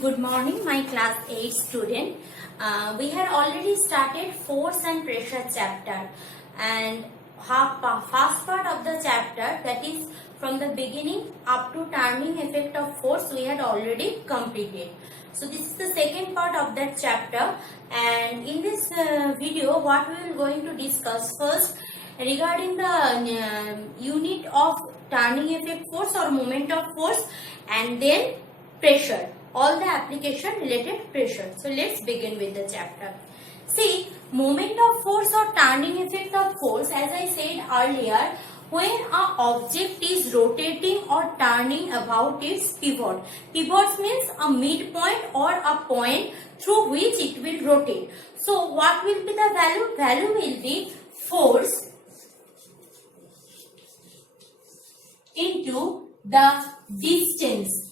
Good morning, my class 8 student. We had already started force and pressure chapter, and first part of the chapter, that is from the beginning up to turning effect of force, we had already completed. So this is the second part of that chapter, and in this video what we are going to discuss first regarding the unit of turning effect force or moment of force, and then pressure, all the application related pressure. So let's begin with the chapter. See, moment of force or turning effect of force, as I said earlier, when an object is rotating or turning about its pivot. Pivot means a midpoint or a point through which it will rotate. So what will be the value? Value will be force into the distance.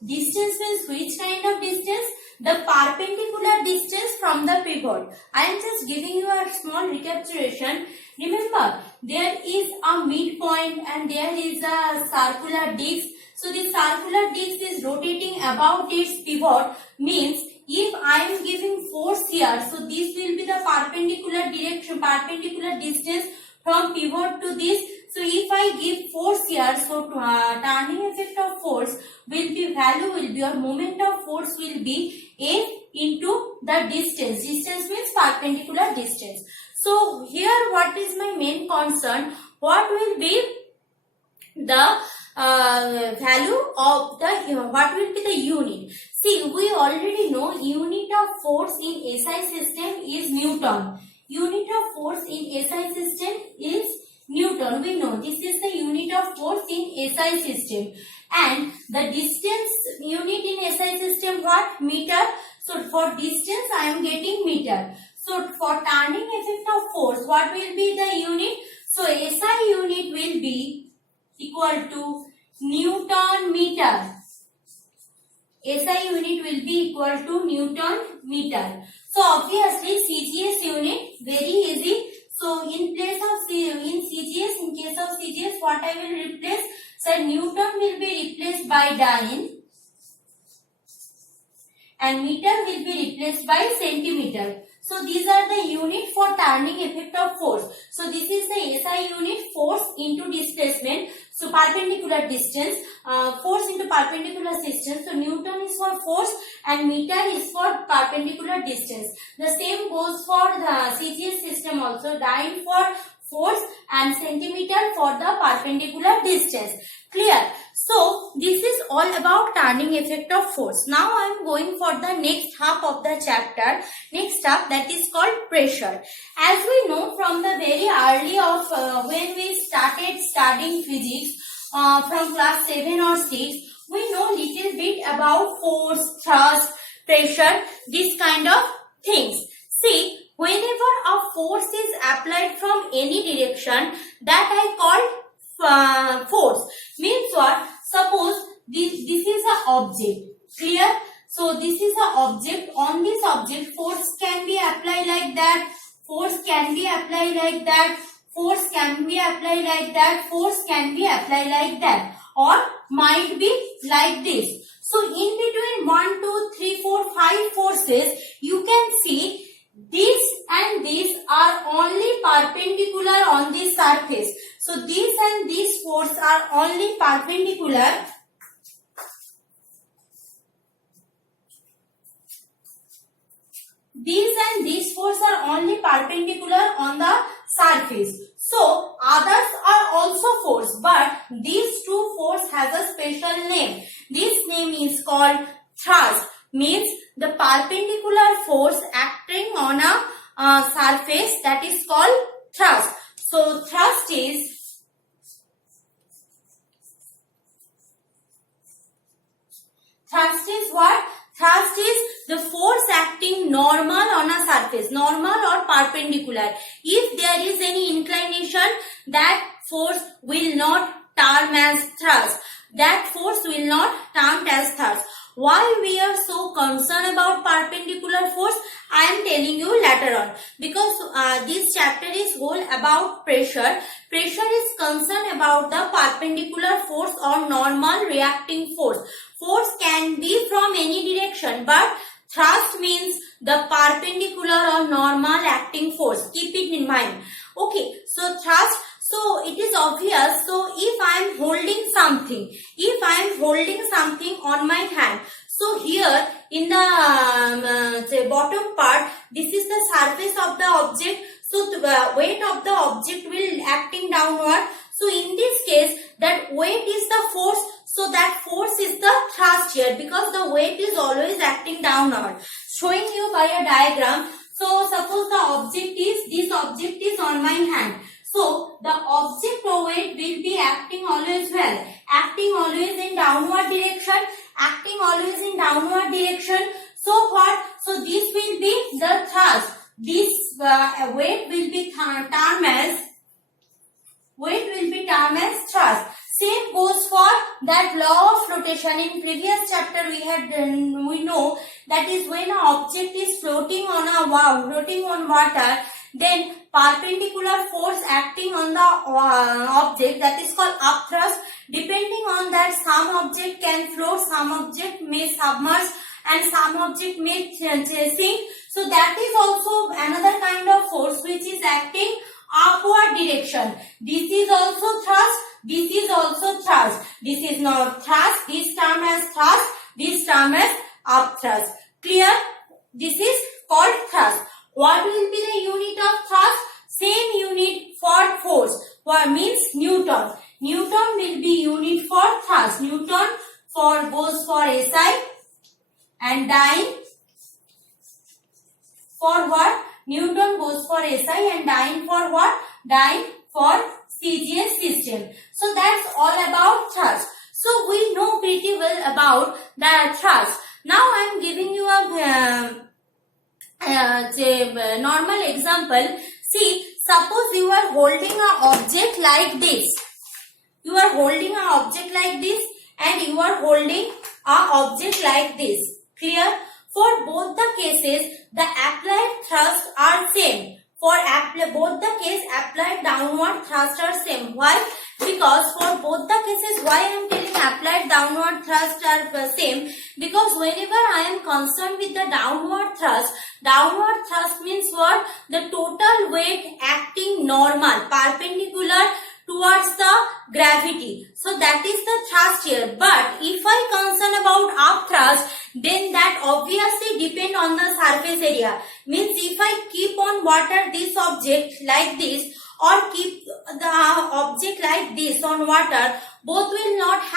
Distance means which kind of distance? The perpendicular distance from the pivot. I am just giving you a small recapitulation. Remember, there is a midpoint and there is a circular disc. So this circular disc is rotating about its pivot. Means if I am giving force here, so this will be the perpendicular direction, perpendicular distance from pivot to this. So if I give force here, so turning effect of force will be, value will be, or moment of force will be F into the distance. Distance means perpendicular distance. So here what is my main concern? What will be the value of the, what will be the unit? See, we already know unit of force in SI system is Newton. Unit of force in SI system is Newton. We know this is the unit of force in SI system, and the distance unit in SI system what? Meter. So for distance I am getting meter. So for turning effect of force, what will be the unit? So SI unit will be equal to Newton meter. SI unit will be equal to Newton meter. So obviously CGS unit, very easy. So in place of in case of CGS, what I will replace? So Newton will be replaced by dyne and meter will be replaced by centimeter. So these are the unit for turning effect of force. So this is the SI unit, force into displacement. So perpendicular distance, force into perpendicular distance. So Newton is for force and meter is for perpendicular distance. The same goes for the CGS system also. Dyne for force and centimeter for the perpendicular distance. Clear? So this is all about turning effect of force. Now I am going for the next half of the chapter. Next up, that is called pressure. As we know from the very early of when we started studying physics from class 7 or 6, we know little bit about force, thrust, pressure, this kind of things. See, whenever a force is applied from any direction, that I call force. Means what? Suppose this is an object. Clear? So this is an object. On this object, force can be applied like that. Force can be applied like that. Force can be applied like that. Force can be applied like that. Or might be like this. So in between 1, 2, 3, 4, 5 forces, you can see this and this are only perpendicular on this surface. So this and this force are only perpendicular. These and these force are only perpendicular on the surface. So others are also force, but these two force has a special name. This name is called thrust. Means the perpendicular force acting on a surface, that is called thrust. So thrust is what? Thrust is the force acting normal on a surface, normal or perpendicular. If there is any inclination, that force will not term as thrust. That force will not term as thrust. Why we are so concerned about perpendicular force? I am telling you later on. Because this chapter is whole about pressure. Pressure is concerned about the perpendicular force or normal reacting force. Force can be from any direction, but thrust means the perpendicular or normal acting force. Keep it in mind. Okay, so thrust, so it is obvious. So if I am holding something, on my hand, so here in the bottom part, this is the surface of the object. So the weight of the object will acting downward. So in this case, that weight is the force. So that force is the thrust here, because the weight is always acting downward. Showing you by a diagram. So suppose the object is, this object is on my hand. So the object or weight will be acting always well, acting always in downward direction, So what? So this will be the thrust. This weight will be termed as thrust. Same goes for that law of flotation. In previous chapter we know that is when an object is floating on water, then perpendicular force acting on the object, that is called upthrust. Depending on that, some object can float, some object may submerge, and some object may sink. So that is also another kind of force which is acting upward direction. This is also thrust. This is also thrust. This is not thrust. This term as thrust. This term as upthrust. Clear? This is called thrust. What will be the unit of thrust? Same unit for force. What means Newton. Newton will be unit for thrust. Newton goes for SI and dyne for what? Newton goes for SI and dyne for what? Dyne for CGS system. So that's all about thrust. So we know pretty well about the thrust. Now I am giving you a normal example. See, suppose you are holding an object like this. You are holding an object like this and you are holding an object like this. Clear? For both the cases, the applied thrusts are same. For both the case, applied downward thrust are same. Why? Because for both the cases, why I am telling applied downward thrust are same? Because whenever I am concerned with the downward thrust means what? The total weight acting normal, perpendicular towards the gravity. So that is the thrust here. But if I concern about upthrust, then that obviously depend on the surface area. Means if I keep on water this object like this or keep the object like this on water, both will not have